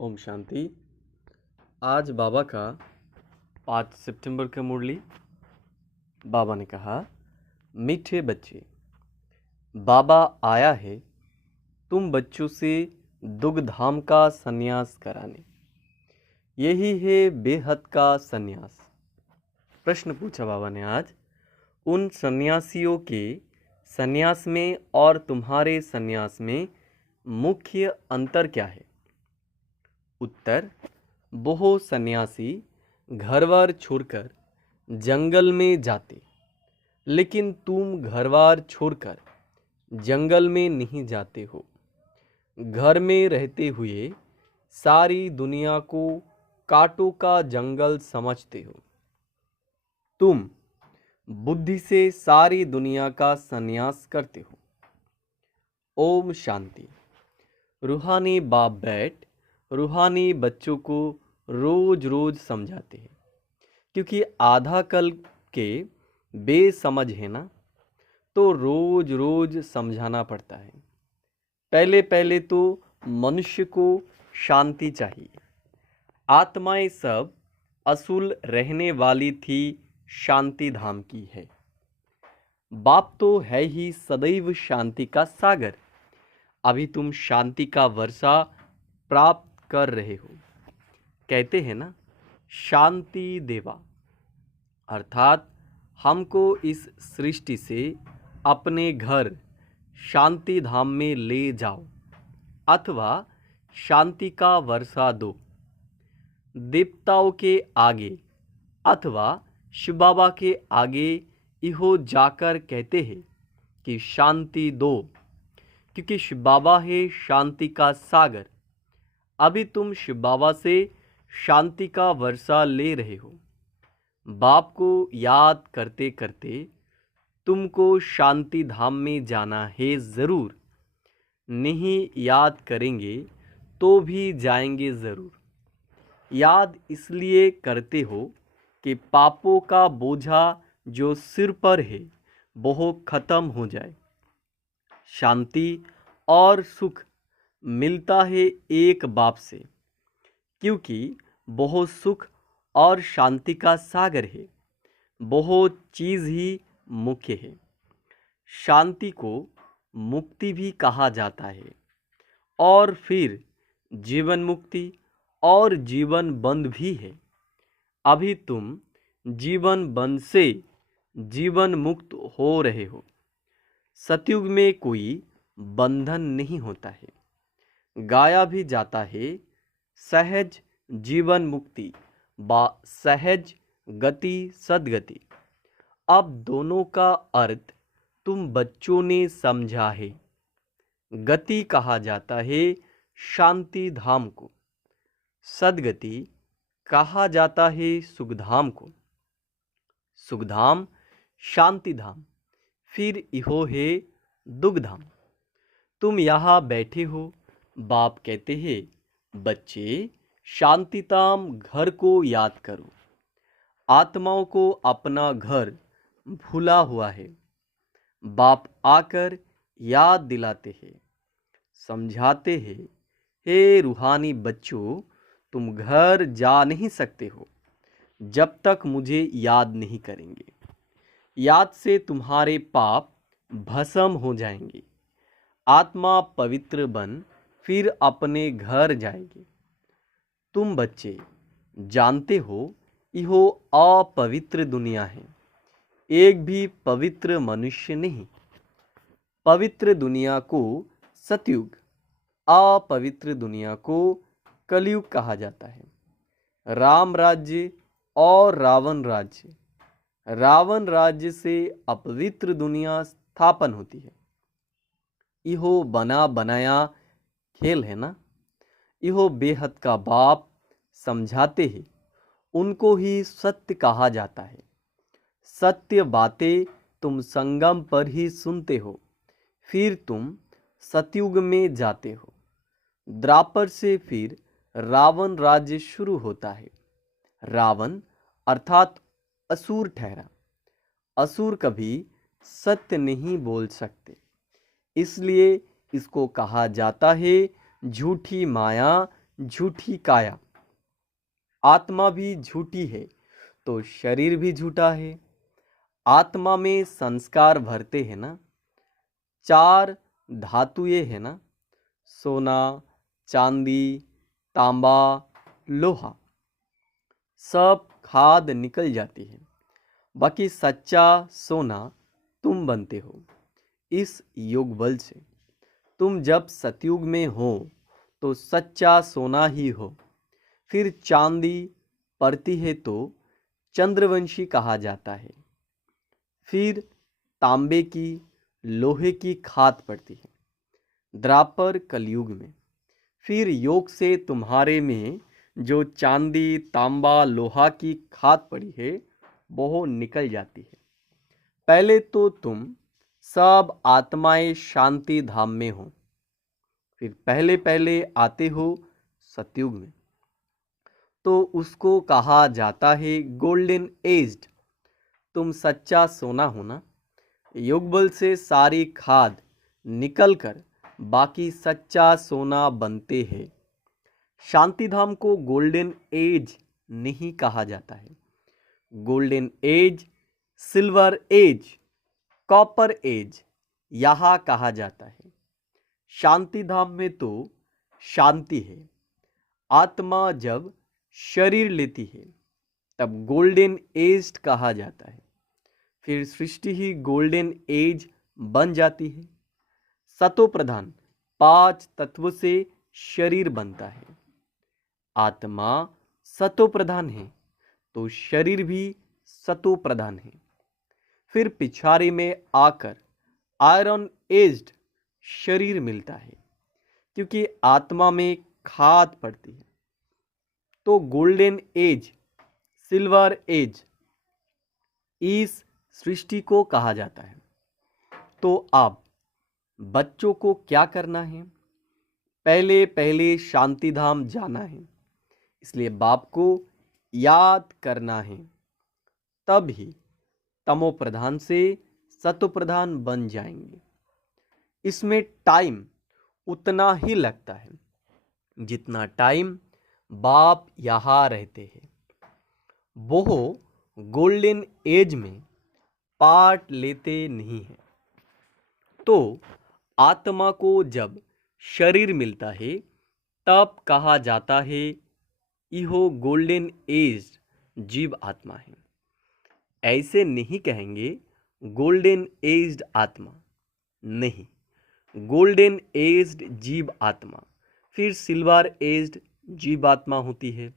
ओम शांति। आज बाबा का 5 सितंबर का मुरली। बाबा ने कहा, मीठे बच्चे, बाबा आया है तुम बच्चों से दुग्ध धाम का सन्यास कराने। यही है बेहद का सन्यास। प्रश्न पूछा बाबा ने आज, उन सन्यासियों के सन्यास में और तुम्हारे सन्यास में मुख्य अंतर क्या है? उत्तर, बहुत सन्यासी घरवार छोड़कर जंगल में जाते, लेकिन तुम घरवार छोड़कर जंगल में नहीं जाते हो। घर में रहते हुए सारी दुनिया को कांटों का जंगल समझते हो। तुम बुद्धि से सारी दुनिया का सन्यास करते हो। ओम शांति। रूहानी बाप बैठ रूहानी बच्चों को रोज रोज समझाते हैं, क्योंकि आधा कल के बेसमझ है ना, तो रोज रोज समझाना पड़ता है। पहले पहले तो मनुष्य को शांति चाहिए। आत्माएं सब असूल रहने वाली थी, शांति धाम की है। बाप तो है ही सदैव शांति का सागर। अभी तुम शांति का वर्षा प्राप्त कर रहे हो। कहते हैं ना, शांति देवा, अर्थात हमको इस सृष्टि से अपने घर शांति धाम में ले जाओ, अथवा शांति का वर्षा दो। देवताओं के आगे अथवा शिव बाबा के आगे इहो जाकर कहते हैं कि शांति दो, क्योंकि शिव बाबा है शांति का सागर। अभी तुम शिव बाबा से शांति का वर्षा ले रहे हो। बाप को याद करते करते तुमको शांति धाम में जाना है ज़रूर। नहीं याद करेंगे तो भी जाएंगे ज़रूर। याद इसलिए करते हो कि पापों का बोझा जो सिर पर है वो खत्म हो जाए। शांति और सुख मिलता है एक बाप से, क्योंकि बहुत सुख और शांति का सागर है। बहुत चीज़ ही मुख्य है। शांति को मुक्ति भी कहा जाता है, और फिर जीवन मुक्ति और जीवन बंध भी है। अभी तुम जीवन बंध से जीवन मुक्त हो रहे हो। सतयुग में कोई बंधन नहीं होता है, गाया भी जाता है सहज जीवन मुक्ति बा सहज गति सदगति। अब दोनों का अर्थ तुम बच्चों ने समझा है। गति कहा जाता है शांति धाम को, सदगति कहा जाता है सुखधाम को, सुखधाम शांति धाम, फिर इहो है दुखधाम। तुम यहाँ बैठे हो, बाप कहते हैं, बच्चे शांतिधाम घर को याद करो। आत्माओं को अपना घर भूला हुआ है। बाप आकर याद दिलाते हैं, समझाते हैं, हे रूहानी बच्चों, तुम घर जा नहीं सकते हो जब तक मुझे याद नहीं करेंगे। याद से तुम्हारे पाप भस्म हो जाएंगे। आत्मा पवित्र बन फिर अपने घर जाएगी। तुम बच्चे जानते हो, इहो अपवित्र दुनिया है। एक भी पवित्र मनुष्य नहीं। पवित्र दुनिया को सतयुग, अपवित्र दुनिया को कलयुग कहा जाता है। राम राज्य और रावण राज्य। रावण राज्य से अपवित्र दुनिया स्थापन होती है। इहो बना बनाया खेल है ना। इहो बेहद का बाप समझाते हैं, उनको ही सत्य कहा जाता है। सत्य बातें तुम संगम पर ही सुनते हो, फिर तुम सतयुग में जाते हो। द्वापर से फिर रावण राज्य शुरू होता है। रावण अर्थात असुर ठहरा। असुर कभी सत्य नहीं बोल सकते, इसलिए इसको कहा जाता है झूठी माया झूठी काया। आत्मा भी झूठी है तो शरीर भी झूठा है। आत्मा में संस्कार भरते हैं ना, चार धातुएं हैं ना, सोना, चांदी, तांबा, लोहा, सब खाद निकल जाती है। बाकी सच्चा सोना तुम बनते हो इस योग बल से। तुम जब सतयुग में हो तो सच्चा सोना ही हो। फिर चांदी पड़ती है तो चंद्रवंशी कहा जाता है। फिर तांबे की, लोहे की खाद पड़ती है द्वापर कलयुग में। फिर योग से तुम्हारे में जो चांदी, तांबा, लोहा की खाद पड़ी है वो निकल जाती है। पहले तो तुम सब आत्माएं शांति धाम में हो। फिर पहले पहले आते हो सतयुग में, तो उसको कहा जाता है गोल्डन एज्ड। तुम सच्चा सोना हो ना। योग बल से सारी खाद निकलकर बाकी सच्चा सोना बनते हैं। शांति धाम को गोल्डन एज नहीं कहा जाता है। Golden age, silver age, copper age यहाँ कहा जाता है। शांति धाम में तो शांति है। आत्मा जब शरीर लेती है तब गोल्डन एज कहा जाता है। फिर सृष्टि ही गोल्डन एज बन जाती है। सतो प्रधान 5 तत्व से शरीर बनता है। आत्मा सतो प्रधान है तो शरीर भी सतो प्रधान है। फिर पिछाड़ी में आकर आयरन एज्ड शरीर मिलता है, क्योंकि आत्मा में खाद पड़ती है। तो गोल्डन एज, सिल्वर एज इस सृष्टि को कहा जाता है। तो अब बच्चों को क्या करना है? पहले पहले शांति धाम जाना है, इसलिए बाप को याद करना है। तभी तमो प्रधान से सतो प्रधान बन जाएंगे। इसमें टाइम उतना ही लगता है जितना टाइम बाप यहाँ रहते हैं। वो गोल्डन एज में पार्ट लेते नहीं हैं। तो आत्मा को जब शरीर मिलता है तब कहा जाता है इहो गोल्डन एज जीव आत्मा है। ऐसे नहीं कहेंगे गोल्डन एज्ड आत्मा, नहीं, गोल्डन एज्ड जीव आत्मा, फिर सिल्वर एज्ड जीव आत्मा होती है।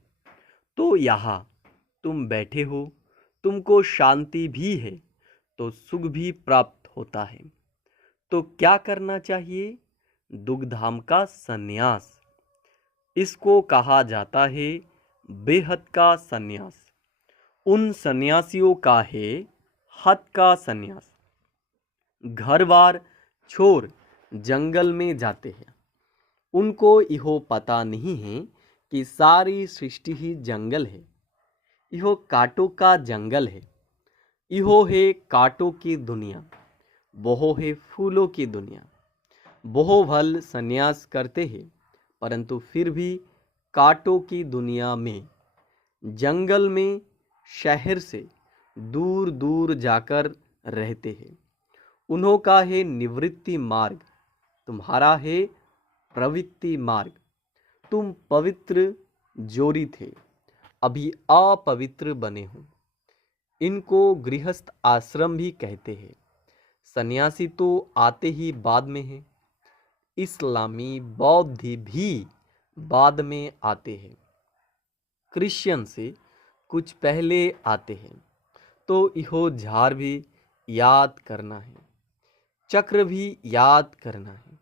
तो यहाँ तुम बैठे हो, तुमको शांति भी है तो सुख भी प्राप्त होता है। तो क्या करना चाहिए? दुग्धाम का संन्यास। इसको कहा जाता है बेहद का संन्यास। उन सन्यासियों का है हद का संन्यास। घर बार छोड़ जंगल में जाते हैं। उनको इहो पता नहीं है कि सारी सृष्टि ही जंगल है। इहो कांटों का जंगल है। इहो है कांटों की दुनिया, वो है फूलों की दुनिया। वो भल संन्यास करते हैं, परंतु फिर भी कांटों की दुनिया में, जंगल में, शहर से दूर दूर जाकर रहते हैं। उन्हों का है निवृत्ति मार्ग, तुम्हारा है प्रवृत्ति मार्ग। तुम पवित्र जोरी थे, अभी अपवित्र बने हो। इनको गृहस्थ आश्रम भी कहते हैं। सन्यासी तो आते ही बाद में है। इस्लामी बौद्ध भी बाद में आते हैं। क्रिश्चियन से कुछ पहले आते हैं। तो इहो झार भी याद करना है, चक्र भी याद करना है।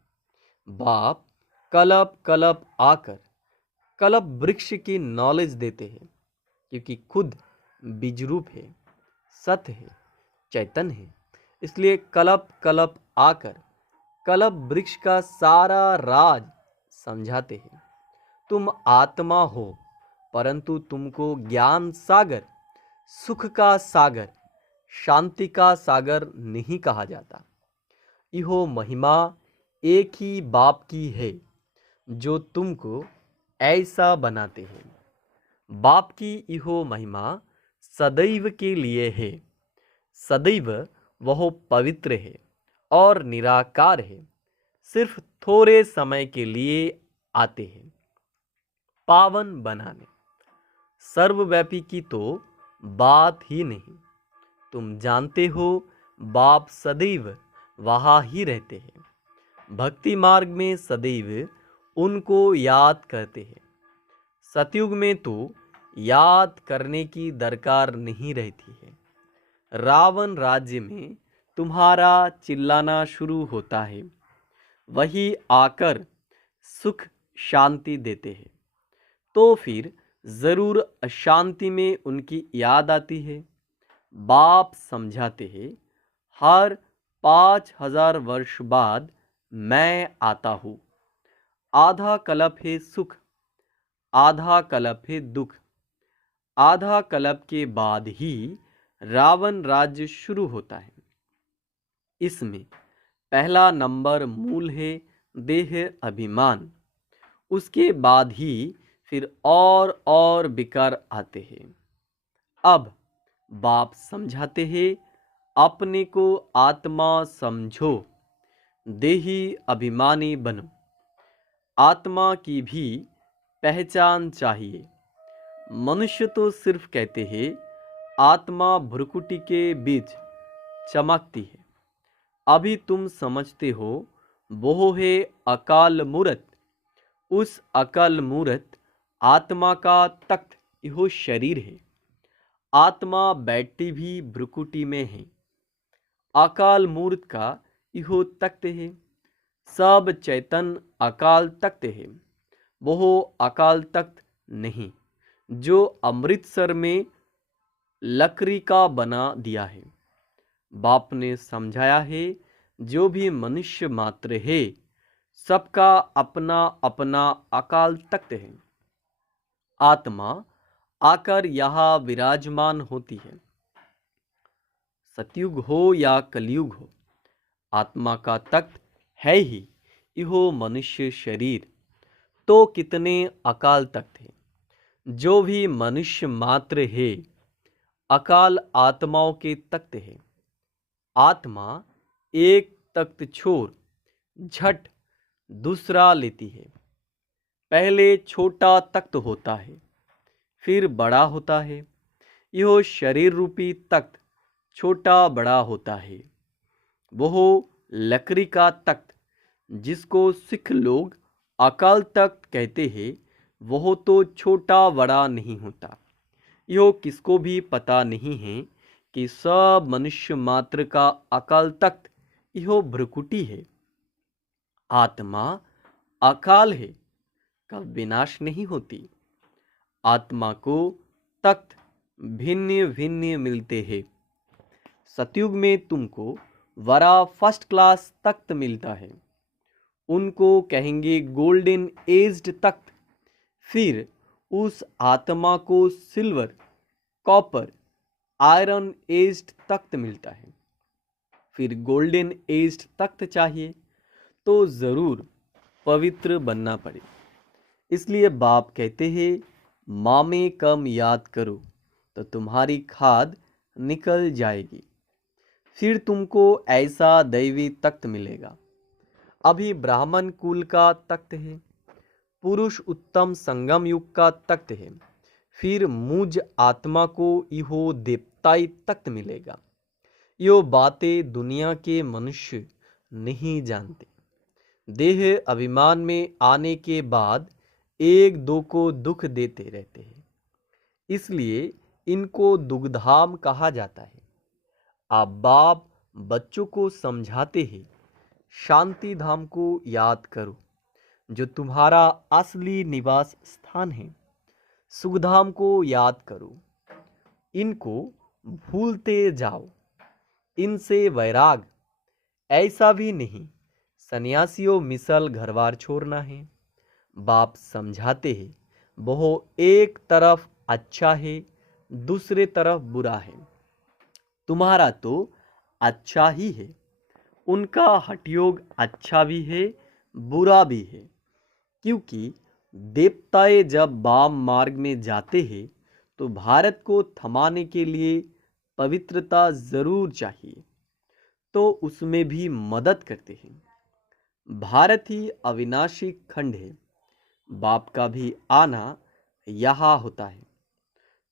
बाप कल्प कल्प आकर कल्प वृक्ष की नॉलेज देते हैं, क्योंकि खुद बीजरूप है, सत्य है, चैतन्य है। इसलिए कल्प कल्प आकर कल्प वृक्ष का सारा राज समझाते हैं। तुम आत्मा हो, परंतु तुमको ज्ञान सागर, सुख का सागर, शांति का सागर नहीं कहा जाता। इहो महिमा एक ही बाप की है, जो तुमको ऐसा बनाते हैं। बाप की इहो महिमा सदैव के लिए है। सदैव वह पवित्र है और निराकार है। सिर्फ थोड़े समय के लिए आते हैं पावन बनाने। सर्वव्यापी की तो बात ही नहीं। तुम जानते हो बाप सदैव वहाँ ही रहते हैं। भक्ति मार्ग में सदैव उनको याद करते हैं। सतयुग में तो याद करने की दरकार नहीं रहती है। रावण राज्य में तुम्हारा चिल्लाना शुरू होता है। वही आकर सुख शांति देते हैं। तो फिर जरूर अशांति में उनकी याद आती है। बाप समझाते हैं, हर 5000 वर्ष बाद मैं आता हूँ। आधा कल्प है सुख, आधा कल्प है दुख। आधा कल्प के बाद ही रावण राज्य शुरू होता है। इसमें पहला नंबर मूल है देह अभिमान। उसके बाद ही फिर और विकार आते हैं। अब बाप समझाते हैं, अपने को आत्मा समझो, देही अभिमानी बनो। आत्मा की भी पहचान चाहिए। मनुष्य तो सिर्फ कहते हैं आत्मा भ्रुकुटी के बीच चमकती है। अभी तुम समझते हो वो है अकाल मूर्त। उस अकाल मूर्त आत्मा का तख्त यह शरीर है। आत्मा बैठती भी भ्रुकुटी में है। अकाल मूर्त का यह तख्त है। सब चैतन्य अकाल तख्त है। वो अकाल तख्त नहीं जो अमृतसर में लकड़ी का बना दिया है। बाप ने समझाया है, जो भी मनुष्य मात्र है सबका अपना अपना अकाल तख्त है। आत्मा आकर यहाँ विराजमान होती है। सतयुग हो या कलयुग हो, आत्मा का तख्त है ही यह मनुष्य शरीर। तो कितने अकाल तख्त हैं। जो भी मनुष्य मात्र है अकाल आत्माओं के तख्त है। आत्मा एक तख्त छोड़ झट दूसरा लेती है। पहले छोटा तख्त होता है, फिर बड़ा होता है। यह शरीर रूपी तख्त छोटा बड़ा होता है। वह लकड़ी का तख्त जिसको सिख लोग अकाल तख्त कहते हैं, वह तो छोटा बड़ा नहीं होता। यह किसको भी पता नहीं है कि सब मनुष्य मात्र का अकाल तख्त यह भ्रुकुटी है। आत्मा अकाल है, कब विनाश नहीं होती। आत्मा को तख्त भिन्न भिन्न मिलते हैं। सतयुग में तुमको वरा फर्स्ट क्लास तख्त मिलता है। उनको कहेंगे गोल्डन एज्ड तख्त। फिर उस आत्मा को सिल्वर, कॉपर, आयरन एज्ड तख्त मिलता है। फिर गोल्डन एज्ड तख्त चाहिए तो जरूर पवित्र बनना पड़े। इसलिए बाप कहते हैं, माँ में कम याद करो तो तुम्हारी खाद निकल जाएगी। फिर तुमको ऐसा दैवी तख्त मिलेगा। अभी ब्राह्मण कुल का तख्त है। पुरुष उत्तम संगम युग का तख्त है। फिर मुझ आत्मा को इहो देवताई तख्त मिलेगा। यो बातें दुनिया के मनुष्य नहीं जानते। देह अभिमान में आने के बाद एक दो को दुख देते रहते हैं। इसलिए इनको दुखधाम कहा जाता है। आप बाप बच्चों को समझाते हैं, शांति धाम को याद करो जो तुम्हारा असली निवास स्थान है। सुखधाम को याद करो। इनको भूलते जाओ। इनसे वैराग। ऐसा भी नहीं सन्यासियों मिसल घरवार छोड़ना है। बाप समझाते हैं, वो एक तरफ अच्छा है, दूसरे तरफ बुरा है। तुम्हारा तो अच्छा ही है। उनका हठयोग अच्छा भी है, बुरा भी है, क्योंकि देवताएं जब वाम मार्ग में जाते हैं तो भारत को थमाने के लिए पवित्रता जरूर चाहिए, तो उसमें भी मदद करते हैं। भारत ही अविनाशी खंड है, बाप का भी आना यहाँ होता है।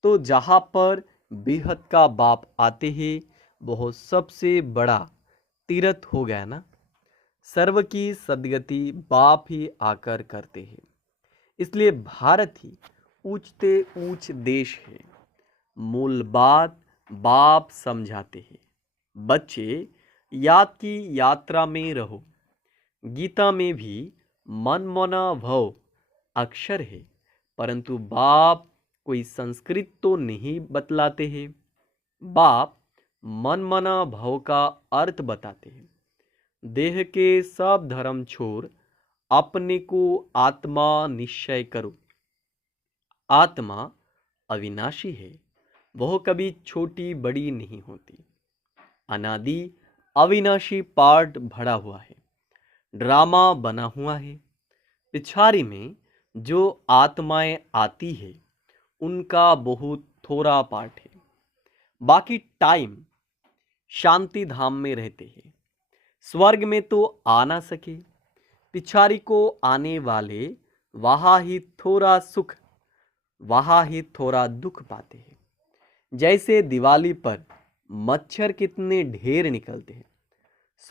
तो जहाँ पर बेहद का बाप आते हैं वह सबसे बड़ा तीर्थ हो गया ना। सर्व की सदगति बाप ही आकर करते हैं, इसलिए भारत ही ऊंचते ऊंच देश है। मूल बात बाप समझाते हैं, बच्चे याद की यात्रा में रहो। गीता में भी मन मना भव अक्षर है, परंतु बाप कोई संस्कृत तो नहीं बतलाते हैं। बाप मन मना भव का अर्थ बताते हैं। देह के सब धर्म छोड़ अपने को आत्मा निश्चय करो। आत्मा अविनाशी है, वह कभी छोटी बड़ी नहीं होती। अनादि अविनाशी पार्ट भरा हुआ है, ड्रामा बना हुआ है। पिछाड़ी में जो आत्माएं आती है उनका बहुत थोड़ा पार्ट है। बाकी टाइम शांति धाम में रहते हैं। स्वर्ग में तो आ ना सके, पिछाड़ी को आने वाले वहाँ ही थोड़ा सुख, वहाँ ही थोड़ा दुख पाते हैं। जैसे दिवाली पर मच्छर कितने ढेर निकलते हैं,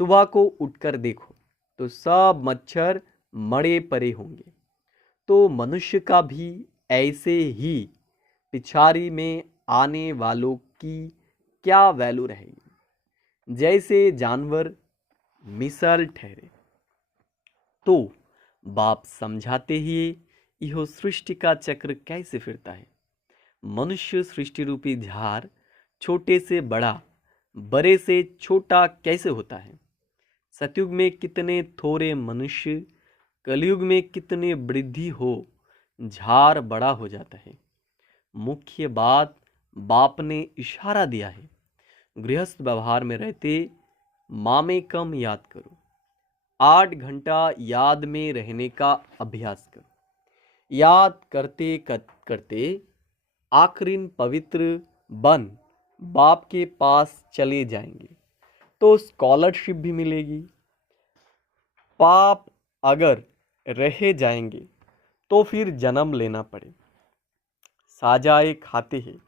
सुबह को उठकर देखो तो सब मच्छर मरे पड़े होंगे। तो मनुष्य का भी ऐसे ही पिछाड़ी में आने वालों की क्या वैल्यू रहेगी, जैसे जानवर मिसाल ठहरे। तो बाप समझाते ही यह सृष्टि का चक्र कैसे फिरता है। मनुष्य सृष्टि रूपी झाड़ छोटे से बड़ा, बड़े से छोटा कैसे होता है। सतयुग में कितने थोड़े मनुष्य, कलयुग में कितने वृद्धि हो, झाड़ बड़ा हो जाता है। मुख्य बात बाप ने इशारा दिया है, गृहस्थ व्यवहार में रहते मामे कम याद करो। 8 घंटा याद में रहने का अभ्यास करो। याद करते करते आखिरी पवित्र बन बाप के पास चले जाएंगे तो स्कॉलरशिप भी मिलेगी। पाप अगर रह जाएंगे तो फिर जन्म लेना पड़े। साजाए खाते हैं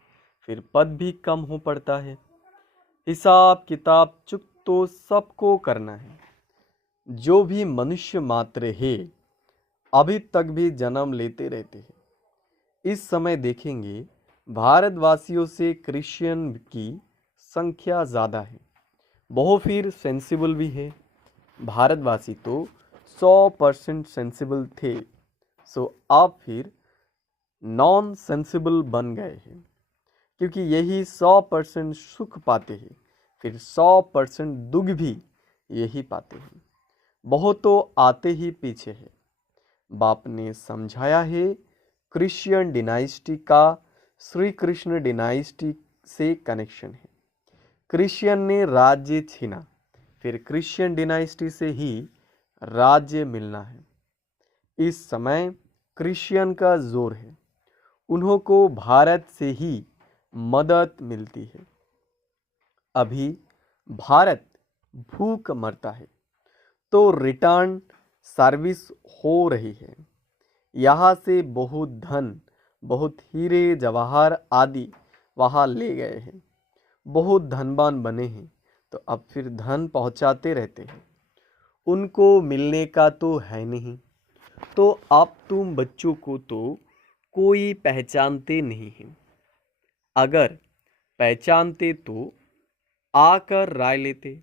फिर पद भी कम हो पड़ता है। हिसाब किताब चुप तो सबको करना है। जो भी मनुष्य मात्र है अभी तक भी जन्म लेते रहते हैं। इस समय देखेंगे भारतवासियों से क्रिश्चियन की संख्या ज़्यादा है। बहुत फिर सेंसिबल भी है। भारतवासी तो 100% सेंसिबल थे, सो अब फिर नॉन सेंसिबल बन गए हैं, क्योंकि यही 100% सुख पाते हैं, फिर 100% दुख भी यही पाते हैं। बहुत तो आते ही पीछे है। बाप ने समझाया है क्रिश्चियन डिनाइस्टी का श्री कृष्ण डिनाइस्टी से कनेक्शन है। क्रिश्चियन ने राज्य छीना, फिर क्रिश्चियन डिनाइस्टी से ही राज्य मिलना है। इस समय क्रिश्चियन का जोर है, उन्हों को भारत से ही मदद मिलती है। अभी भारत भूख मरता है तो रिटर्न सर्विस हो रही है। यहाँ से बहुत धन, बहुत हीरे जवाहर आदि वहाँ ले गए हैं। बहुत धनवान बने हैं तो अब फिर धन पहुँचाते रहते हैं। उनको मिलने का तो है नहीं, तो अब तुम बच्चों को तो कोई पहचानते नहीं हैं। अगर पहचानते तो आकर राय लेते।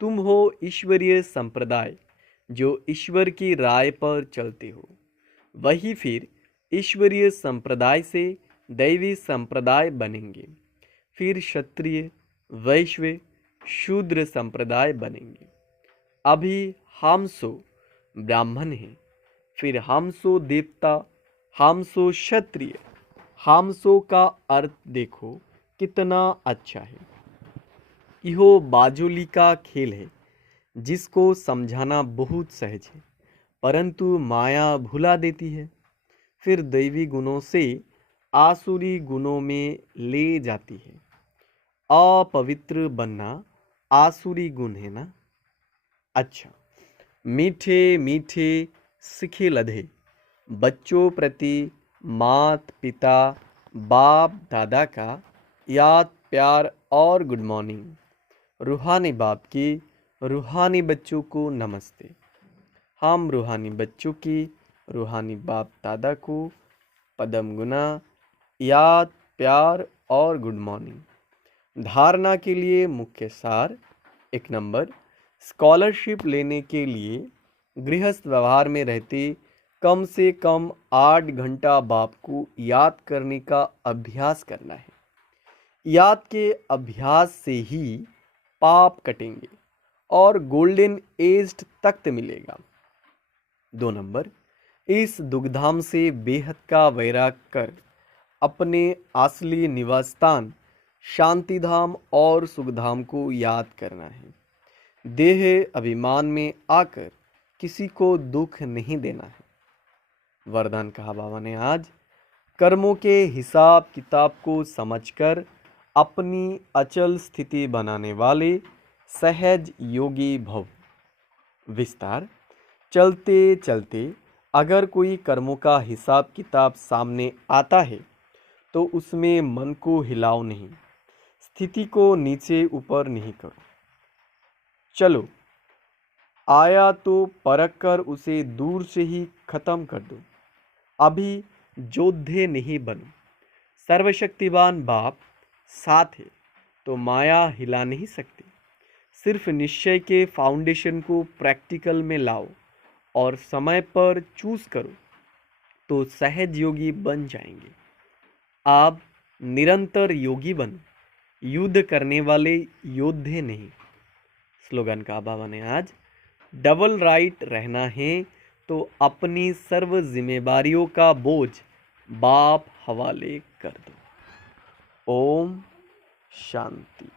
तुम हो ईश्वरीय संप्रदाय, जो ईश्वर की राय पर चलते हो। वही फिर ईश्वरीय संप्रदाय से दैवी संप्रदाय बनेंगे, फिर क्षत्रिय, वैश्य, शूद्र संप्रदाय बनेंगे। अभी हम सो ब्राह्मण हैं, फिर हम सो देवता, हम सो क्षत्रिय। हम सो का अर्थ देखो कितना अच्छा है। यह बाजुली का खेल है जिसको समझाना बहुत सहज है, परंतु माया भुला देती है। फिर दैवी गुणों से आसुरी गुणों में ले जाती है। अपवित्र बनना आसुरी गुण है ना। अच्छा, मीठे मीठे सिखे लधे बच्चों प्रति मात पिता बाप दादा का याद प्यार और गुड मॉर्निंग। रूहानी बाप की रूहानी बच्चों को नमस्ते। हम रूहानी बच्चों की रूहानी बाप दादा को पदम गुना याद प्यार और गुड मॉर्निंग। धारणा के लिए मुख्य सार। 1 नंबर, स्कॉलरशिप लेने के लिए गृहस्थ व्यवहार में रहते कम से कम 8 घंटा बाप को याद करने का अभ्यास करना है। याद के अभ्यास से ही पाप कटेंगे और गोल्डन एज्ड तख्त मिलेगा। 2 नंबर, इस दुखधाम से बेहद का वैराग कर अपने असली निवास स्थान शांतिधाम और सुखधाम को याद करना है। देह अभिमान में आकर किसी को दुख नहीं देना है। वरदान कहा बाबा ने आज, कर्मों के हिसाब किताब को समझकर अपनी अचल स्थिति बनाने वाले सहज योगी भव। विस्तार, चलते चलते अगर कोई कर्मों का हिसाब किताब सामने आता है तो उसमें मन को हिलाओ नहीं, स्थिति को नीचे ऊपर नहीं करो। चलो, आया तो परख कर उसे दूर से ही खत्म कर दो। अभी योद्धे नहीं बनो। सर्वशक्तिवान बाप साथ है तो माया हिला नहीं सकती। सिर्फ निश्चय के फाउंडेशन को प्रैक्टिकल में लाओ और समय पर चूज करो तो सहज योगी बन जाएंगे। आप निरंतर योगी बनो, युद्ध करने वाले योद्धे नहीं। स्लोगन का बाबा ने आज, डबल राइट रहना है तो अपनी सर्व जिम्मेदारियों का बोझ बाप हवाले कर दो। ओम शांति।